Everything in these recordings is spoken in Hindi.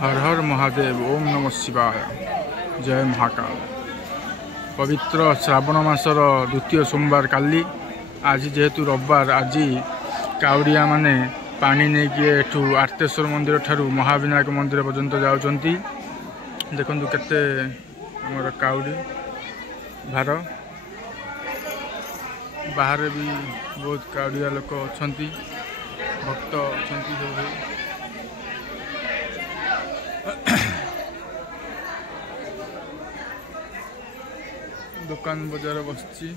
हर हर महादेव। ओम नमः शिवाय। जय महाकाल। पवित्र श्रावण मासर द्वितीय सोमवार काली आज जेहेतु रविवार आज काउड़िया माने पानी नहीं एठू आर्तेश्वर मंदिर ठारू महाविनायक मंदिर पर्यंत जाउछंती। देखंतु केते हमर काउड़ी भार बाहर भी बहुत काउड़िया लोक अछंती भक्त अछंती सब। दुकान बजार बसची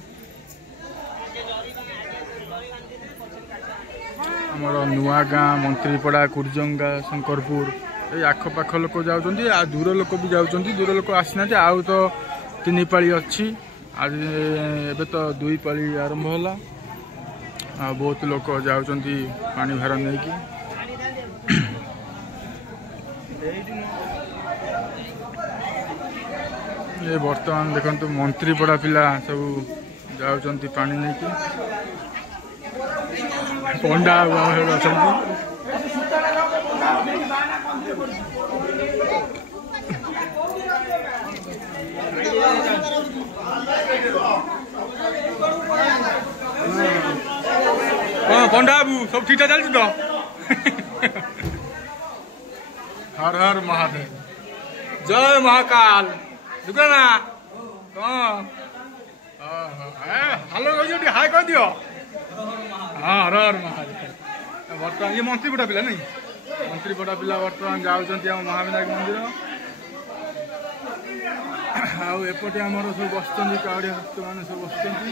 आमर नुआ गाँ मंत्रीपड़ा कुरजंगा शंकरपुर ये आखपाख लोक जाउछंती। आ दूर लोक भी जाउछंती। दूर लोक आसीना आउ तो 3 पाली अच्छी आज एबे तो 2 पाली आरंभ होला। आ बहुत लोक जाउछंती पानी भार नहीं की। ये वर्तमान देखंतु मंत्रीपड़ा पिला सब जाउछंती पानी नहीं की। पंडा अछंती पंडा बाबू सब ठीक ठाक चलती तो। हर हर महादेव। जय महाकाल। दुकाना हेलो कह हाय कह दियो। हाँ हर हर महादेव। बर्तमान ये मंत्रीपड़ा पिला नहीं मंत्रीपड़ा पिला बर्तमान जाउछंती हम महाविनायक मंदिर। आउ एपटे आमर सब बसचंती काउड़िया भक्त माने सब बसचंती।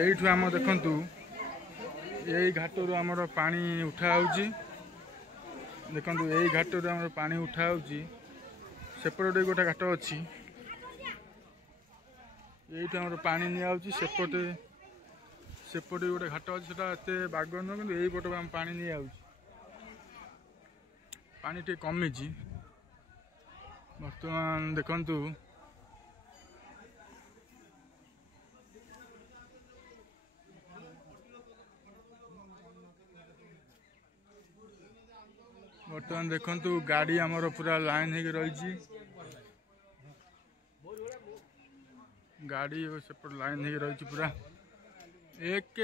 एठू आम देखंतु यही घाटरू आमर पानी उठा होउची। देखंतु यही घाटरू आमर पानी उठा होउची। सेपटे गोटे घाट अच्छी यही आमर पानी नियाउची। सेपटे गोटे घाट अच्छी सेटा एते बाग न कि यही पटे आम पानी नियाउची। पानी टे कमिची वर्तमान देखंतु वर्तमान देखंतु गाड़ी आमर पूरा लाइन हो रही। गाड़ी सेपट लाइन हो रही पूरा 1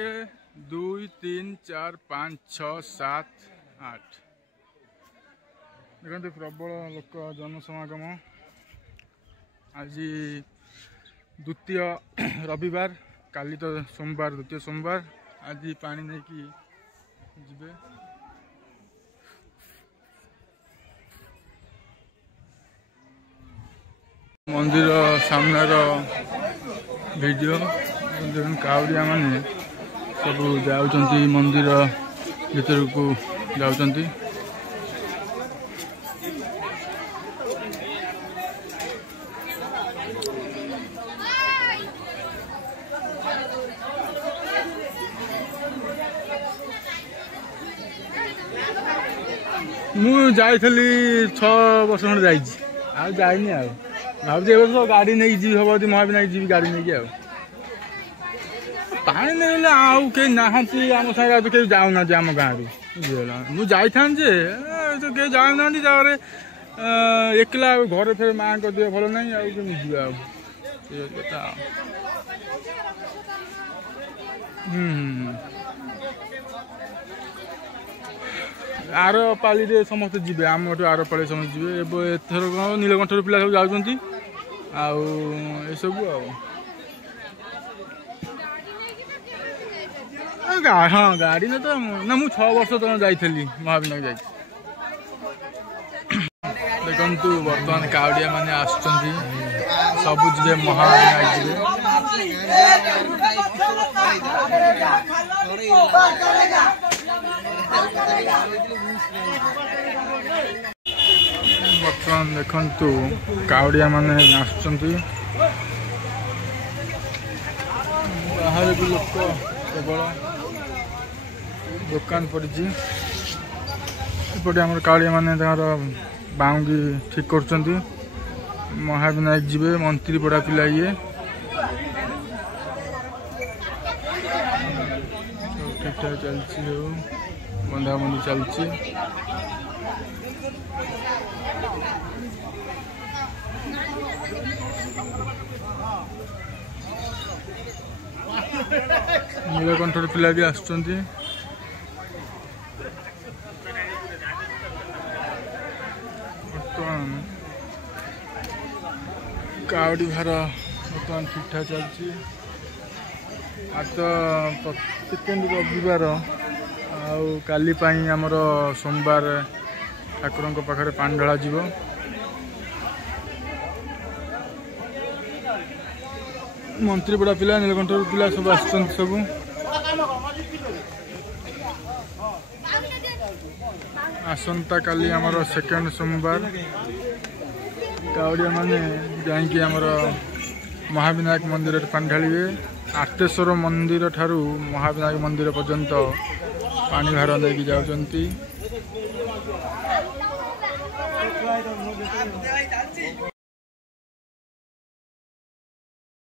2 3 4 5 6 7 8 देखते प्रबल लोक जनसमागम। आज द्वितीय रविवार काली तो सोमवार द्वितीय सोमवार आज पानी नहीं कि जिबे। मंदिर सामनार वीडियो काउड़िया माने सब जाउछंती मंदिर भीतर को जाउछंती। मु जाइथली 6 वर्ष खंड जाइछि आ जाइनी आ भावजे ए वर्ष गाड़ी नहीं जी हबदी महाविनायक जी गाड़ी नहीं जाओ पानी नहीं आउ के नाहंती आम सारा तो के जाउ ना आम गाँ रू बुझला मु जाई थान जे तो के जाउ ना जारे एकला घर फेर मां को दियो भलो नहीं आ के मिजिबा ए कथा। आर पाली रे समस्त जीवे आम आर पाली समस्त जीवे एथर नीलकंठर पिला सब जाउछंती आउ ए सब हाँ गाड़ी ना तो ना मु 6 वर्ष तक जाइथली महाविनायक जाई। देखंतु वर्तमान काउड़िया माने आछंती सब जीवे महाविनायक जीवे। वर्तमान देखंतु काउड़िया माने आछंती बाहर भी लोक केवल दुकान पड़ी। एपटे काउड़िया माने बाउंगी ठीक कर महाविनायक जीवे मंत्रीपड़ा पिला ये ठीक ठाक चलती बंधाबंधी चलती नीलकंठ पिला भी आसुंच बर्तमान कावड़ी भार बर्तमान ठीक ठाक चलती आज तो सेकेंड रविवार आली आमर सोमवार ठाकुरों पाखे पानी ढला जीव मंत्री बड़ा पिला नीलकंठ पिला सब आसुंच सब आसंता काली आमर सेकेंड सोमवार कावड़िया माने जाइए आमर महाविनायक मंदिर पानी ढालिए आर्तेश्वर मंदिर ठारू महाविनायक मंदिर पर्यंत पानी भार लेके जाउछंती।